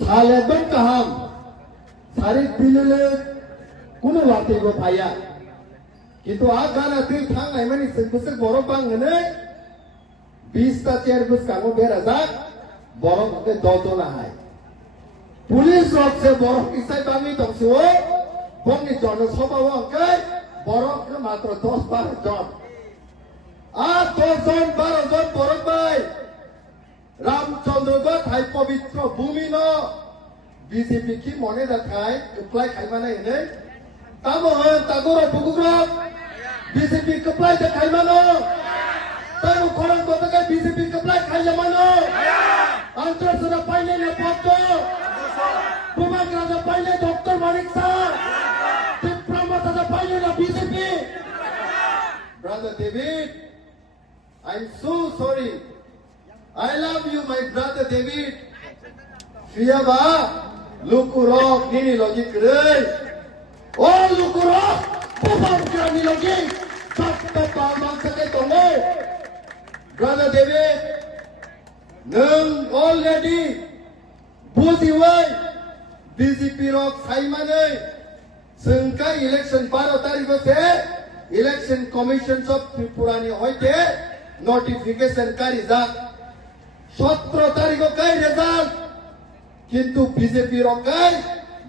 सालेबन kaham sari pilele kuno wate go phaya কিন্তু আগানা তুই থাঙ্গাই মানে সবসে বড় বাং হনে 20 টা চেয়ার বস কামো বেরা যাক বড় কে 10 জন আহাই পুলিশ রকছে বড় কিসাই বাঙি দংসি ও বংনি জনসভা অঙ্কে বড় মাত্র 10-12 জন আর 10 জন 12 জন বড় ভাই রামচন্দ্রগড় থাই পবিত্র ভূমি ন বিজেপি কি মনে রাখায় উপ্লাই খাইমানে এনে তামো তাগোর বুগুগ্রব বিজেপি কপ্লাই খাইমানো তারু খরং কতকে বিজেপি কপ্লাই খাইমানো আন্তর্জাতিক পাইলে না পদ্ম বুমাক রাজা পাইলে ডক্টর মানিক স্যার ত্রিপুরা রাজা পাইলে না BJP brother David I am so sorry I love you, my brother David. Fiaba, lukurok nini logi keren. Oh lukurok, pupam kira ni logi. Sakta pamang sakay tongo. Brother David, nung already buziway. BJP rok saimane. Sengkai election 12 tarikh se election commissions of Tripura ni hoite notification kari jak. 17 তারিখ কাই result কিন্তু BJP রকাই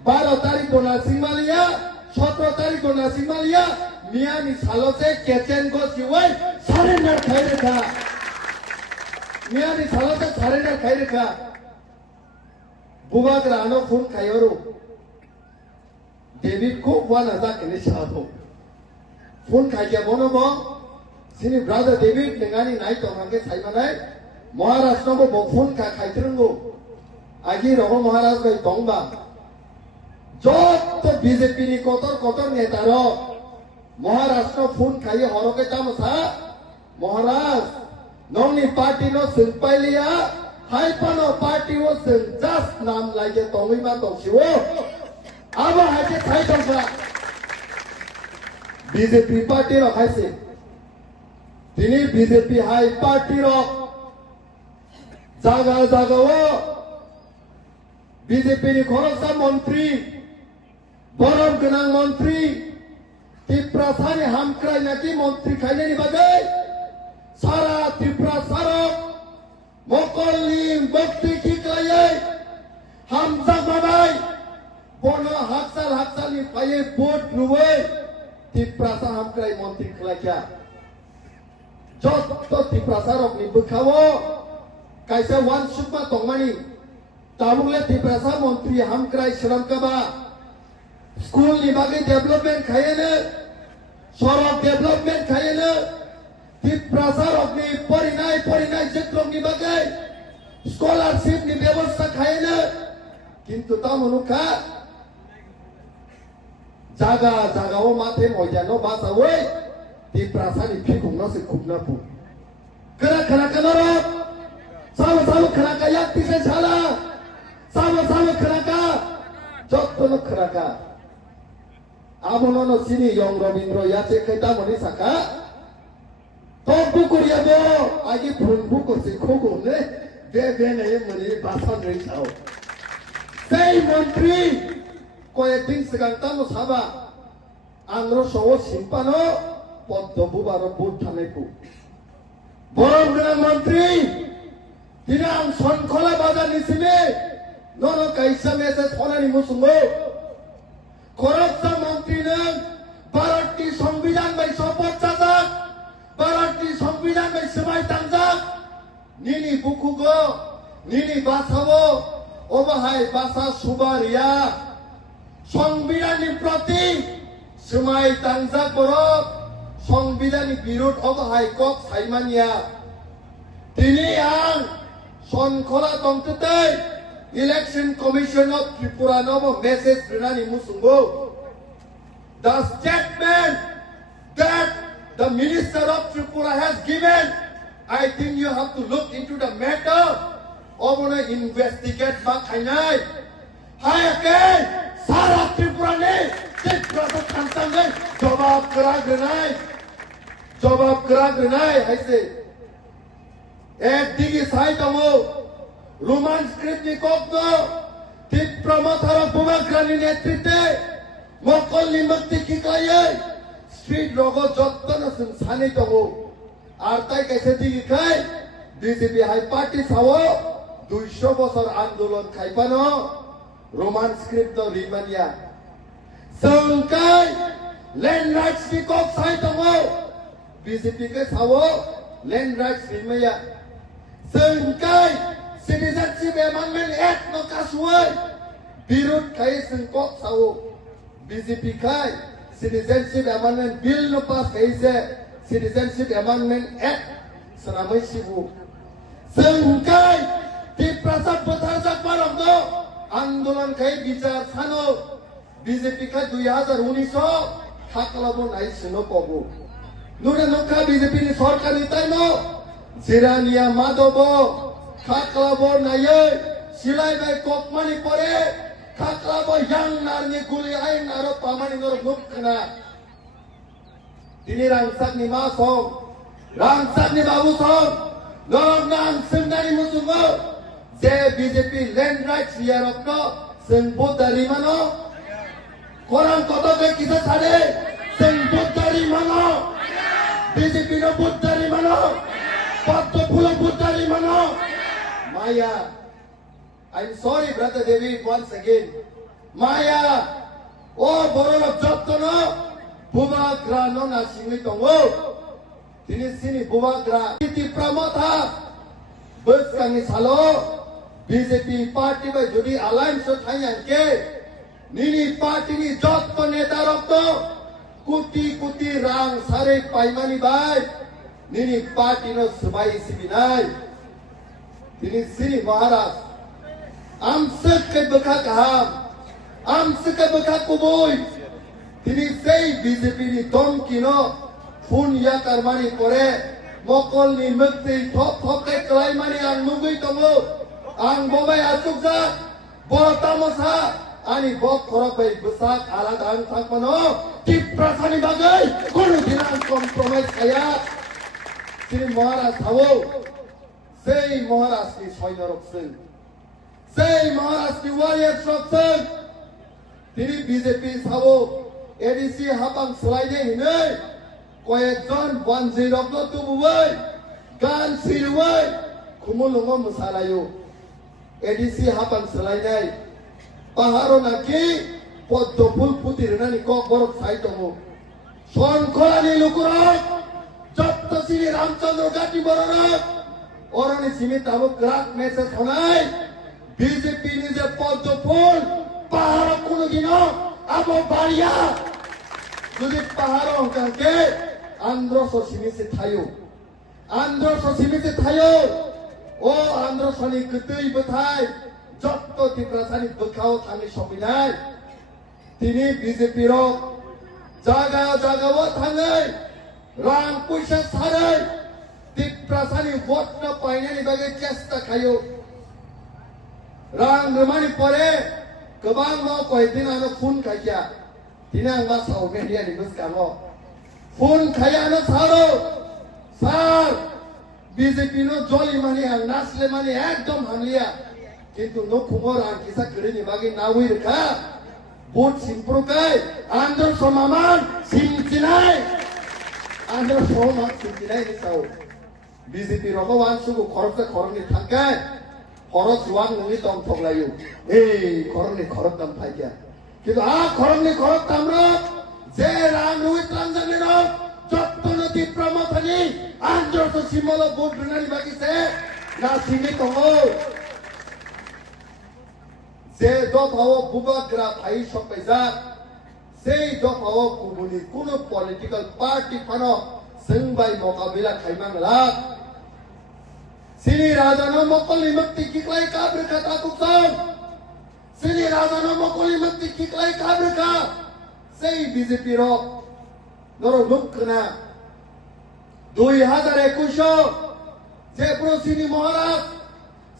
12 তারিখ না সিমালিয়া 17 তারিখ না সিমালিয়া মিয়ানি সালসে কেচেন গো জিওই surrender খাই রেখা মিয়ানি সালসে surrender খাই রেখা বুবাক রানো phone খাইরো David কো ওয়ানা জাকেনে সাবো phone খাইয়া বনবো সিনি brother David নেগানি নাই তো হাঙ্গে সাইমানাই মহারাষ্ট্র को फोन का खाइत्रंगो आगे रहो महाराष्ट्र को दोंबा जो तो बीजेपी नि कोतर नेता रो महाराष्ट्र फोन खाइए हरो के ताम सा महाराष्ट्र नौनी पार्टी नो सिंपाइलिया हाइपनो पार्टी वो सिंजास नाम लाइके तोंगी मा तोंसिवो अब हाके खाइ तोंसा बीजेपी पार्टी रो खाइसे तिनी बीजेपी हाई पार्टी रो জাগা জাগাও বিজেপির খরচা মন্ত্রী বরম গনাং মন্ত্রী ত্রিপুরাসানি হামক্রাই নাকি মন্ত্রী খাইনি বাগে সারা ত্রিপুরা সারক মকল্লি বক্তি কিকলাই হামজা বাবাই বন হাকসালি পায়ে ভোট লুয়ে ত্রিপুরাসা হামক্রাই মন্ত্রী খাইয়া যত ত্রিপুরা সারক নি বখাও কাইসা ওয়ান সুপা তংমানি তামুলে ত্রিপুরা মন্ত্রী হামক্রাই শ্রমকাবা স্কুল নি বাগে ডেভেলপমেন্ট খাইয়েনে সড়ক ডেভেলপমেন্ট খাইয়েনে ত্রিপুরা রকনি পরিনাই চিত্রম নি বাগে স্কলারশিপ নি ব্যবস্থা খাইয়েনে কিন্তু তামনুকা জাগাও মাথে ময়দানো বাসাওই ত্রিপুরা নি ফিকুংনা সে খুবনা পু খানা কানারো Sama-sama keraka yang bisa salah. Sama-sama keraka. Jotono keraka. Amonono sini Yong Robindro yace kita moni saka. Topu kuriya bo. Agi punbu ko si kogo ne. Be ne moni basan rei sao. Sei menteri. Koyekin segang tamu saba. Angro sowo simpano. Poddobu baro butaneku. Borong dengan menteri. Dinang sonkola badan di sini, nono kaisa mese thonani musungo. Korupsa mantri nang Bharati Sambidan bai support chajak, Bharati Sambidan bai sebai tangjak. Nini bukugo, nini basawo, obahai basa subaria. Sambidani prati semai tangjak borok, Sambidani birut obahai kok saimania. Tini yang Sonkola tongtete Election Commission of Tripura Novo message Renani Musumbo. The statement that the Minister of Tripura has given, I think you have to look into the matter. Obona investigate Bakhainai. Hai ke Sara Tripura ne Tripura to Kantang ne jawab kera grenai hai se एक दिगी site हो Roman script निकोप दो তীব্রমথার বুবাগ্রানি নেতৃত্বে মকলনি মুক্তি কিকলায়ে street রগ যত্ন সানি দङ আর তাই কাছে দিগিখাই বিজেপি হাই পার্টি সাও 200 বছর আন্দোলন খাইপানো রোমান স্ক্রিপ্ট রিমানিয়া সংকাই ল্যান্ড রাইটস नि कक साइ दङ বিজেপি के सावो लैंड राइट्स रिमाया संकाय सिटीजनशिप एमेंडमेंट एक्ट नो कासुय विरोध खाइ संकक सावो बीजेपी खाय सिटीजनशिप एमेंडमेंट बिल नो पास खाइसे सिटीजनशिप एमेंडमेंट एक्ट सनामै सिबु संकाय ती प्रसाद पथारजाक पारंगो आंदोलन खाइ विचार सानो बीजेपी खाय 2019 खाकलाबो नाइ सिनो पबो नुरे नखा बीजेपी नि सरकार नि ताइनो जिरानिया माधव खाकलाबो नायै सिलाइबाय ककमानि परे खाकलाबो यां नारनि गुलि आइन आरो पामानि नर मुखना दिनै रांसाकनि मा सम रांसाकनि बाबु सम नरम नां सोंनानि मुसुङो जे बीजेपी लैंड राइट्स यारकनो जों बुद्धारि मानो कोरान कतके किसे छाडे जों बुद्धारि मानो बीजेपी नो बुद्धारि मानो पद्म फूल बुद्धारि मानो माया I'm sorry brother David once again माया ओ बरल जत्तनो बुबाग्रा नो नासिङै दङ दिनै सिनि बुबाग्रा नीति प्रमथा बसकांनि सालो बीजेपी पार्टी बाय जुदि अलायन्स थाइयानके निनि पार्टी नि जत्त नेता रक्तो कुटी कुटी रां सारे पाइमानि बाय निनि पार्टी नो सबाई सिबिनाय दिनै सिनि महाराज आमसक के बखा गाहाम आमसक के बखा कुबोय दिनै सेई बीजेपी नि धमकिनो फुन या करमानि परे मकलनि मुक्ति थप थप के क्लाइमानि आं नुगै दङ आं बबाय आसुकजा बरतामसा आनी बक खरबाय बसाक आलादा आं थांपनो टिप्रासानि बागै कोनो दिन आं कम्प्रमाइज खाया श्री महाराज थावो सेई महाराजनि सैन्यरकसों सेई महाराजनि वारियर्स रकसों दिनै बीजेपी सावो एडीसी हाबां सोलायनो हिनै कयेकजन बानजि रक्नो तुबुबै गान सिरुबै खुमुलुङो मोसालायो एडीसी हाबां सोलायनाय पाहारो नाखि पद्म फुल फुतिरनानि कक बरक साइ दङ सनखलानि लुकुरक जत्तसिनि रामचंद्र गाटी बररक अरनि सिमि ताबो ग्राक मेसेज हनाय बीजेपी नि जे पद्म फुल पाहारो कुनो गिनो आबो बारिया जुदि पाहारो हंकाके आंध्र सिमिसे थायो आंध्र सिमिसे थायो ओ आंध्र सनि गतै बथाय जत्त तिप्रासानि बखाव थांनि सफैनाय दिनै बीजेपी रो जागा जागाव थाङै रां पैसा सारै तिप्रासानि भोट न पाइनानि बागै चेष्टा खायो रां रोमानि परे गोबां न कयदिनानो फुन खाइया दिनै आं मा साव मेडियानि गोसगाङो फुन खायानो सारो सार बीजेपी नो जली माने आं नासले माने एकदम हामलिया किन्तु नो खुमर आं किसा गड़िनि बागै नावै रखा भोट सिमप्रुकाय आंध्र समामान सिमचिनाय आंध्र समामान सिमचिनाय नि साव बीजेपी रको वानसुगु खरकसे खरकनि थांकाय खरक जुवां नोंनि दं थगलायो ए खरकनि खरक दाम फाइया किन्तु आ खरकनि खरक दामरो जे रां रुइ ट्रान्जाक्सन रो जत्तनो तिप्रामथानि आंध्र सिमल भोट रुनानि बाकिसे ना सिमि दङ जे दफाव बुबाग्रा फाइ सफैजा सेई दफाव गुबुननि कुनो पलिटिकल पार्टी फानो जोंबाय मुकाबिला खाइमांला सिनि राजानो मकलनि मुक्ति किक्लाय काब्रखा ताकुसं सिनि राजानो मकलनि मुक्ति किक्लाय काब्रखा सेई बीजेपी रो नरो लुकना 2021 जे प्रसिनि महाराज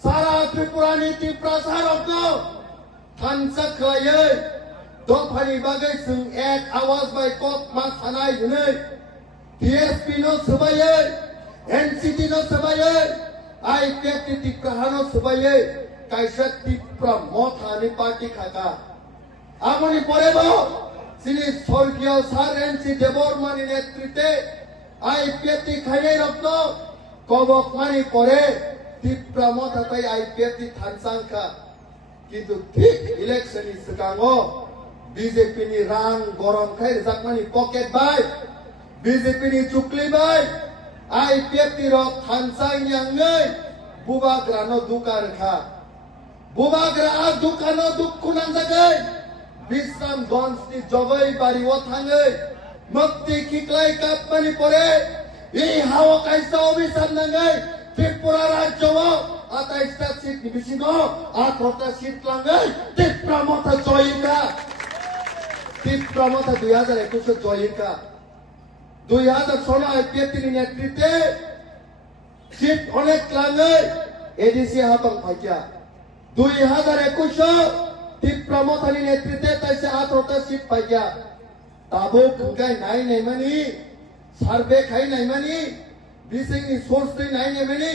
सारा त्रिपुरानि तिप्रासारकनो थानसा खायै दफानि बागै जों एक आवाज बाय कक मा थानाय हुनै टीएसपी नो सोबायै एनसीटी नो सोबायै आईपीएफ नि तिप्राहा नो सोबायै kaisa tipra mothani party khaka amoni porebo sini sorgio sarensi debormani netrite IPFT khainai rokno kobok mani pore tipra mothatai IPFT thansangka কিন্তু ঠিক ইলেকশন সিকাঙ্গো বিজেপি নি রাং গরম খাই জাকমানি পকেট বাই বিজেপি নি চুকলি বাই আইপিএফটি র খানসাই ন্যাঙ্গৈ বুবাগ্রানো দুকার খা বুবাগ্রা দুকানো দুকুনান জাগৈ বিশ্রাম গঞ্জ নি জগৈ বাড়ি ও থাঙ্গৈ মুক্তি খিকলাই কাপমানি পরে এই হাওয়া কাইসা অভিশাপ নাঙ্গৈ ত্রিপুরা রাজ্য 28টা সিট নিবিসিং 18টা সিট লাঙ্গৈ ত্রিপুরা মথা জয়িকা ত্রিপুরা মথা 2021 জয়িকা 2016 আইপিএফটি নেতৃত্বে সিট অনেক লাঙ্গৈ এডিসি হাবাং ফাইকা 2021 ত্রিপুরা মথানি নেতৃত্বে তাইসে 18টা সিট পাইকা তাবো খুঙ্গাই নাই নাইমানি সার্ভে খাই নাইমানি বিসিংনি সোর্স নাই নাইমানি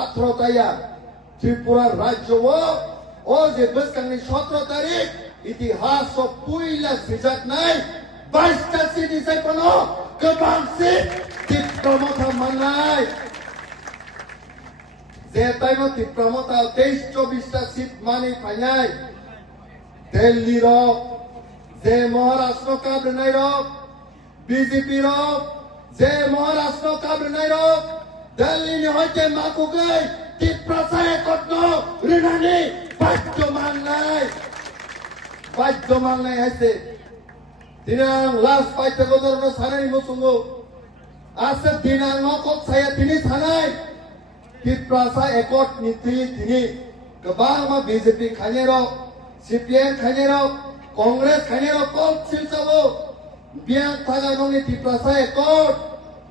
18টায়া ত্রিপুরা রাজ্য ও যে বসকাংনি 17 তারিখ ইতিহাস পুইলা সিজাক নাই 22টা সিট ইসে কোনো গোবাং সিট ত্রিপুরা মথা মানাই যে টাইম ত্রিপুরা মথা 23-24টা সিট মানি ফাইনাই দিল্লি রক যে মহারাষ্ট্র কাবরনাই রক বিজেপি রক যে মহারাষ্ট্র কাবরনাই রক দিল্লি নি হইতে মাকুগৈ ত্রিপুরা সায়ে কটন রিনানি বাধ্য মাননাই আছে দিনাং লাস্ট পাইতে গদরন সানাই মসুঙ্গো আছে দিনাং নকত সায়া তিনি সানাই ত্রিপুরা সায়ে একট নীতি তিনি গোবাं मा বিজেপি খাইনেরক সিপিএম খাইনেরক কংগ্রেস খাইনেরক কল সিলসাবো বিয়াং থাকা নংনি ত্রিপুরা সায়ে একট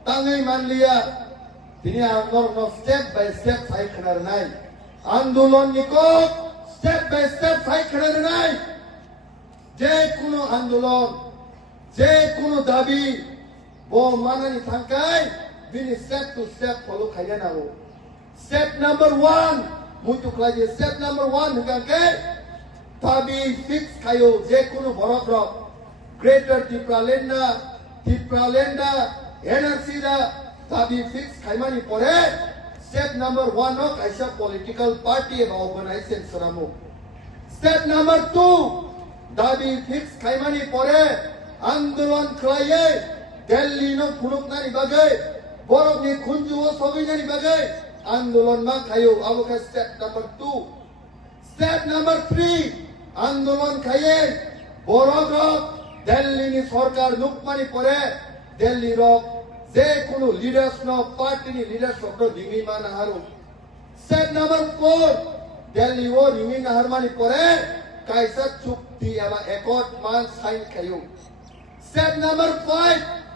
তাঙ্গৈ মানলিয়া তিনি আন্দোলন স্টেপ বাই স্টেপ সাইখনার নাই আন্দোলন নিকো স্টেপ বাই স্টেপ সাইখনার নাই যে কোনো আন্দোলন যে কোনো দাবি ও মানানি থাকাই বিনি স্টেপ টু স্টেপ ফলো খাইয়া নাও স্টেপ নাম্বার 1 মুতু ক্লাজে স্টেপ নাম্বার 1 হুকাকে দাবি ফিক্স খাইও যে কোনো বড় গ্রেটার ত্রিপুরাল্যান্ড এনআরসি দা দাবি ফিক্স খাইমানি পরে স্টেপ নাম্বার 1 ও কাইসা পলিটিক্যাল পার্টি এবং অর্গানাইজেশন সরামু স্টেপ নাম্বার 2 দাবি ফিক্স খাইমানি পরে আন্দোলন খাইয়ে দিল্লি নো ফুলুকনানি বাগে বরফনি খুঞ্জুও সবিনানি বাগে আন্দোলন মা খাইও আবকা স্টেপ নাম্বার 2 স্টেপ নাম্বার 3 আন্দোলন খাইয়ে বরফ দিল্লি নি সরকার লুকমানি পরে দিল্লি রক যে কোনো লিডার্স ন পার্টি নি লিডার্স অফ দিঙ্গি মানা হারু স্টেপ নাম্বার 4 দিল্লি ও রিঙ্গি না হারমানি পরে কাইসা চুক্তি এবা একট মান সাইন খাইও স্টেপ নাম্বার 5